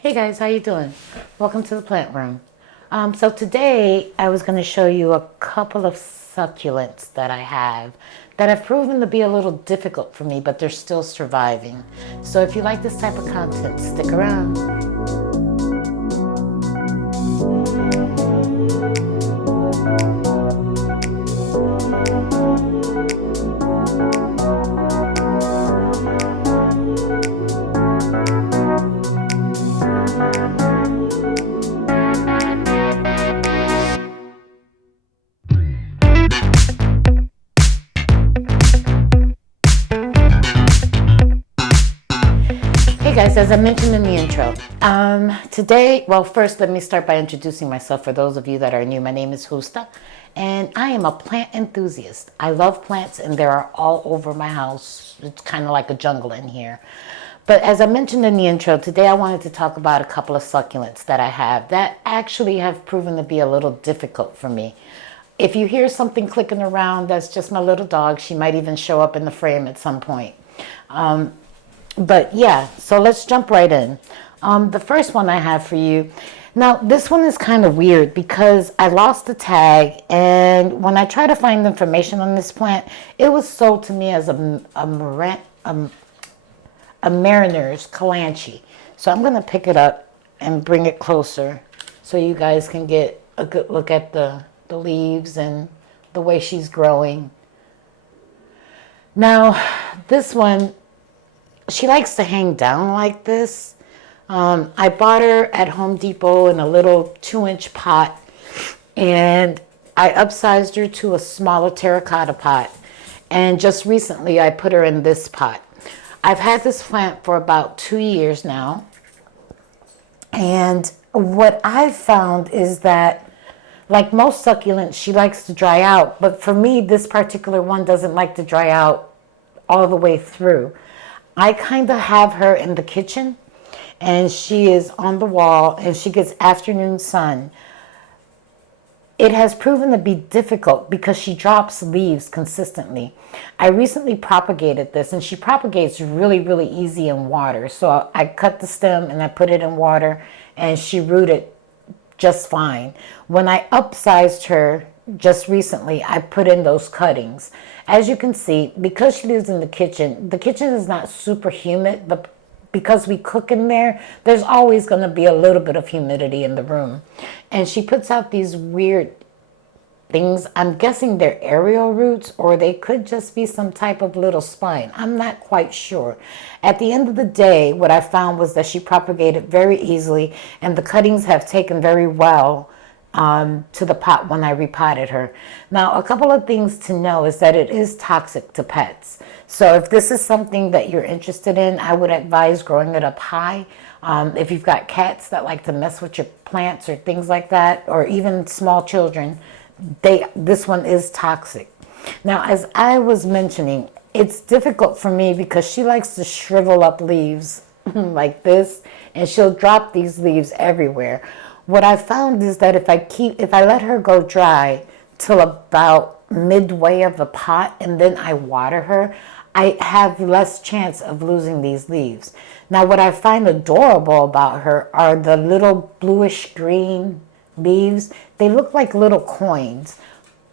Hey guys, how you doing? Welcome to the plant room. So today I was going to show you a couple of succulents that I have that have proven to be a little difficult for me, but they're still surviving. So if you like this type of content, stick around. Hey guys, as I mentioned in the intro, today, well, first let me start by introducing myself for those of you that are new. My name is Justa, and I am a plant enthusiast. I love plants, and they are all over my house. It's kind of like a jungle in here. But as I mentioned in the intro, today I wanted to talk about a couple of succulents that I have that actually have proven to be a little difficult for me. If you hear something clicking around, that's just my little dog. She might even show up in the frame at some point. But yeah, so let's jump right in. The first one I have for you. Now, this one is kind of weird because I lost the tag, and when I try to find information on this plant, it was sold to me as a mariner's Kalanchoe. So I'm going to pick it up and bring it closer so you guys can get a good look at the leaves and the way she's growing. Now, this one, she likes to hang down like this. I bought her at Home Depot in a little 2-inch pot, and I upsized her to a smaller terracotta pot. And just recently I put her in this pot. I've had this plant for about 2 years now. And what I've found is that, like most succulents, she likes to dry out. But for me, this particular one doesn't like to dry out all the way through. I kind of have her in the kitchen, and she is on the wall, and she gets afternoon sun. It has proven to be difficult because she drops leaves consistently. I recently propagated this, and she propagates really, really easy in water. So I cut the stem and I put it in water, and she rooted just fine. When I upsized her just recently, I put in those cuttings. As you can see, because she lives in the kitchen is not super humid, but because we cook in there, there's always going to be a little bit of humidity in the room. And she puts out these weird things. I'm guessing they're aerial roots, or they could just be some type of little spine. I'm not quite sure. At the end of the day, what I found was that she propagated very easily, and the cuttings have taken very well to the pot when I repotted her. Now, a couple of things to know is that it is toxic to pets. So if this is something that you're interested in, I would advise growing it up high. If you've got cats that like to mess with your plants or things like that, or even small children, this one is toxic. Now, as I was mentioning, it's difficult for me because she likes to shrivel up leaves like this, and she'll drop these leaves everywhere. What I found is that if I let her go dry till about midway of the pot and then I water her, I have less chance of losing these leaves. Now, what I find adorable about her are the little bluish green leaves. They look like little coins.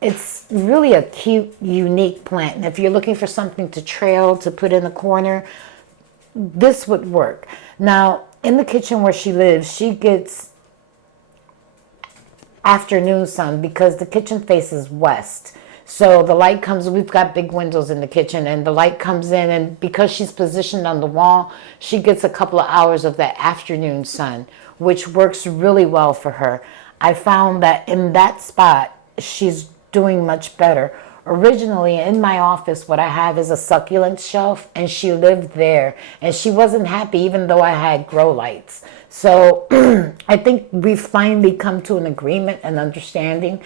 It's really a cute, unique plant. And if you're looking for something to trail, to put in the corner, this would work. Now, in the kitchen where she lives, she gets afternoon sun because the kitchen faces west. So the light comes, we've got big windows in the kitchen, and the light comes in, and because she's positioned on the wall, she gets a couple of hours of that afternoon sun, which works really well for her. I found that in that spot, she's doing much better. Originally, in my office, what I have is a succulent shelf, and she lived there, and she wasn't happy even though I had grow lights. So I think we've finally come to an agreement and understanding.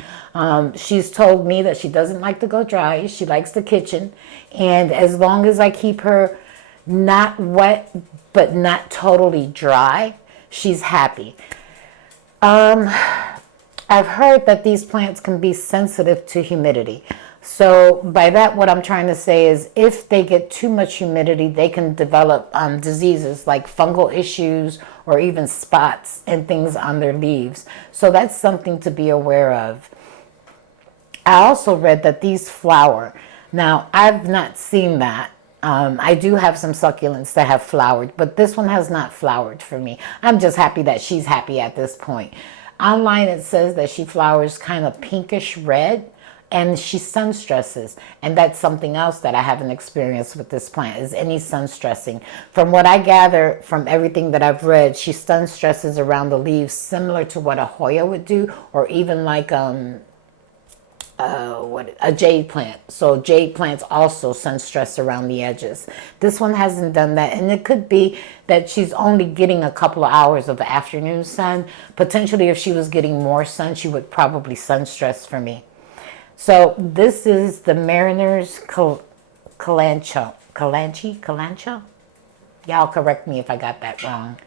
She's told me that she doesn't like to go dry. She likes the kitchen. And as long as I keep her not wet but not totally dry, she's happy. I've heard that these plants can be sensitive to humidity. So by that, what I'm trying to say is if they get too much humidity, they can develop diseases like fungal issues or even spots and things on their leaves. So that's something to be aware of. I also read that these flower. Now, I've not seen that. I do have some succulents that have flowered, but this one has not flowered for me. I'm just happy that she's happy at this point. Online, it says that she flowers kind of pinkish red and she sun stresses. And that's something else that I haven't experienced with this plant is any sun stressing. From what I gather from everything that I've read, she sun stresses around the leaves similar to what a Hoya would do, or even like a jade plant. So jade plants also sun stress around the edges. This one hasn't done that, and it could be that she's only getting a couple of hours of afternoon sun. Potentially, if she was getting more sun, she would probably sun stress for me. So this is the Mariner's Kalanchoe. Kalanchoe? Y'all correct me if I got that wrong.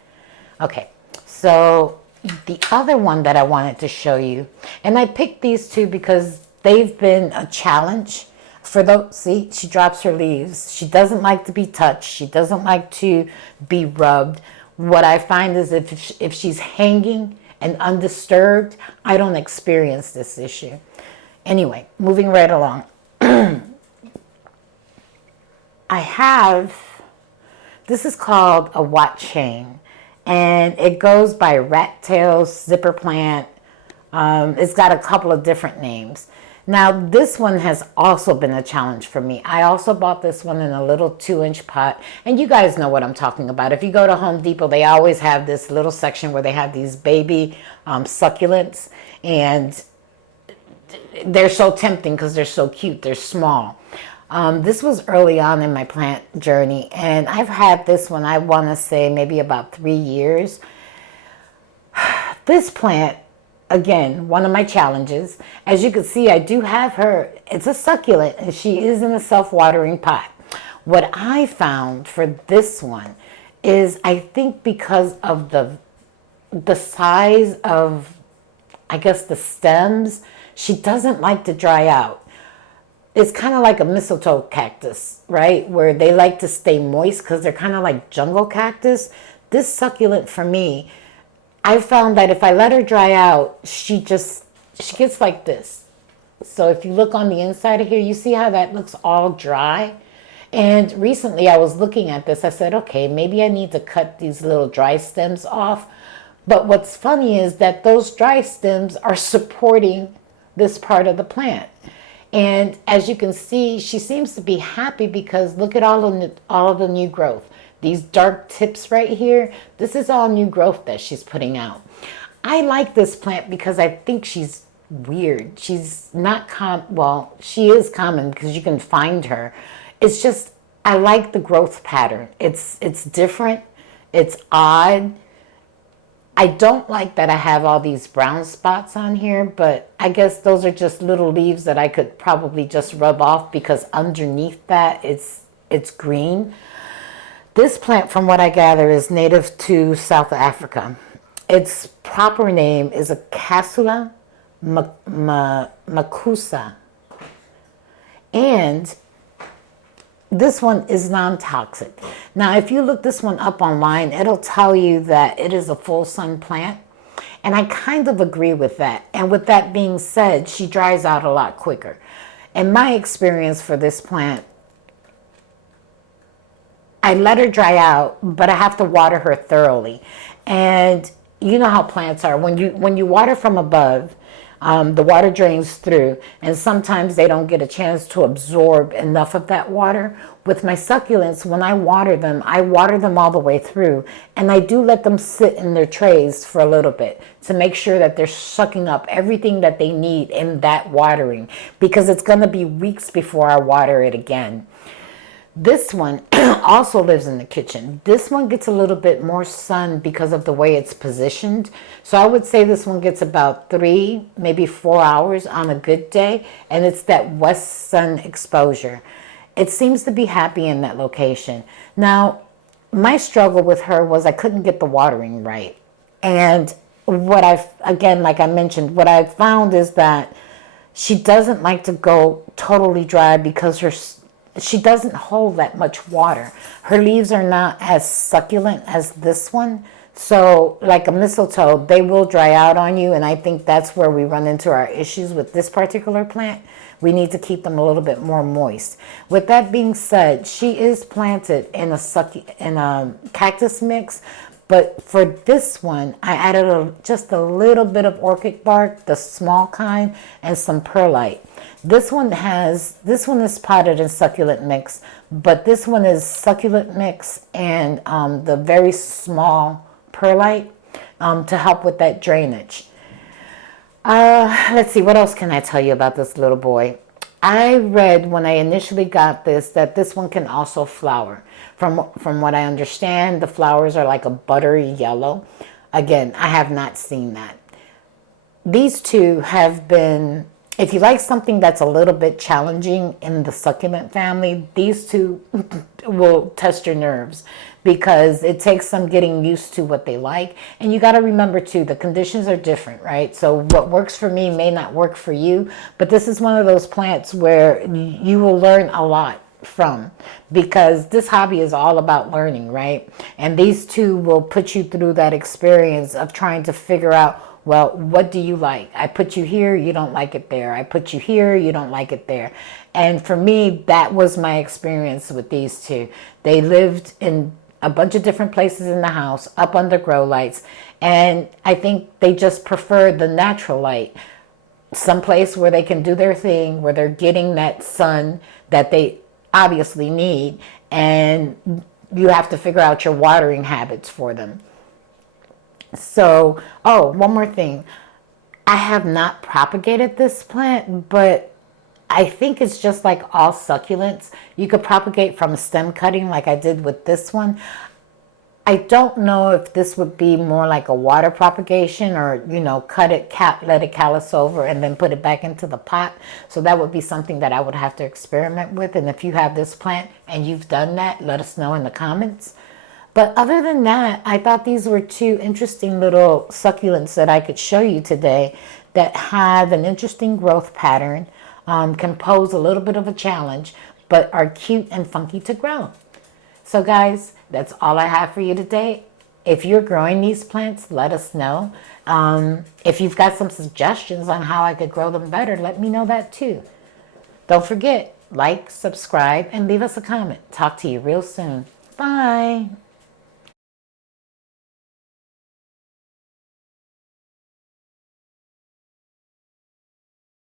Okay, so the other one that I wanted to show you, and I picked these two because they've been a challenge for those. See, she drops her leaves. She doesn't like to be touched. She doesn't like to be rubbed. What I find is if she's hanging and undisturbed, I don't experience this issue. Anyway, moving right along. This is called a Wat chain, and it goes by rat tail zipper plant. It's got a couple of different names. Now, this one has also been a challenge for me. I also bought this one in a little 2-inch pot, and you guys know what I'm talking about. If you go to Home Depot, they always have this little section where they have these baby succulents, and they're so tempting because they're so cute. They're small. This was early on in my plant journey, and I've had this one, I want to say maybe about 3 years. This plant, again, one of my challenges. As you can see, I do have her. It's a succulent, and she is in a self-watering pot. What I found for this one is, I think because of the size of, I guess, the stems, she doesn't like to dry out. It's kind of like a mistletoe cactus, right? Where they like to stay moist because they're kind of like jungle cactus. This succulent for me, I found that if I let her dry out, she gets like this. So if you look on the inside of here, you see how that looks all dry? And recently I was looking at this. I said, okay, maybe I need to cut these little dry stems off. But what's funny is that those dry stems are supporting this part of the plant. And as you can see, she seems to be happy because look at all of the new growth. These dark tips right here, this is all new growth that she's putting out. I like this plant because I think she's weird. She's not well, she is common because you can find her. It's just, I like the growth pattern. It's different. It's odd. I don't like that I have all these brown spots on here, but I guess those are just little leaves that I could probably just rub off because underneath that it's green. This plant, from what I gather, is native to South Africa. Its proper name is a Crassula Muscosa. And this one is non-toxic. Now, if you look this one up online, it'll tell you that it is a full sun plant. And I kind of agree with that. And with that being said, she dries out a lot quicker. In my experience for this plant, I let her dry out, but I have to water her thoroughly. And you know how plants are. When you water from above, the water drains through, and sometimes they don't get a chance to absorb enough of that water. With my succulents, when I water them all the way through, and I do let them sit in their trays for a little bit to make sure that they're sucking up everything that they need in that watering, because it's going to be weeks before I water it again. This one also lives in the kitchen. This one gets a little bit more sun because of the way it's positioned. So I would say this one gets about 3, maybe 4 hours on a good day. And it's that west sun exposure. It seems to be happy in that location. Now, my struggle with her was I couldn't get the watering right. And again, like I mentioned, what I found is that She doesn't like to go totally dry because she doesn't hold that much water. Her leaves are not as succulent as this one. So like a mistletoe, they will dry out on you, and I think that's where we run into our issues with this particular plant. We need to keep them a little bit more moist. With that being said, she is planted in a cactus mix, but for this one, I added just a little bit of orchid bark, the small kind, and some perlite. This one is potted in succulent mix, but this one is succulent mix and the very small perlite to help with that drainage. Let's see, what else can I tell you about this little boy? I read when I initially got this that this one can also flower. From what I understand, the flowers are like a buttery yellow. Again, I have not seen that. These two have been, if you like something that's a little bit challenging in the succulent family, these two will test your nerves because it takes some getting used to what they like. And you got to remember too, the conditions are different, right? So what works for me may not work for you, but this is one of those plants where you will learn a lot from, because this hobby is all about learning, right? And these two will put you through that experience of trying to figure out, well, what do you like? I put you here, you don't like it there. I put you here, you don't like it there. And for me, that was my experience with these two. They lived in a bunch of different places in the house, up under grow lights. And I think they just prefer the natural light. Someplace where they can do their thing, where they're getting that sun that they obviously need. And you have to figure out your watering habits for them. So, oh, one more thing. I have not propagated this plant, but I think it's just like all succulents. You could propagate from a stem cutting like I did with this one. I don't know if this would be more like a water propagation or, cut it, let it callus over and then put it back into the pot. So that would be something that I would have to experiment with. And if you have this plant and you've done that, let us know in the comments. But other than that, I thought these were two interesting little succulents that I could show you today that have an interesting growth pattern, can pose a little bit of a challenge, but are cute and funky to grow. So guys, that's all I have for you today. If you're growing these plants, let us know. If you've got some suggestions on how I could grow them better, let me know that too. Don't forget, like, subscribe, and leave us a comment. Talk to you real soon. Bye.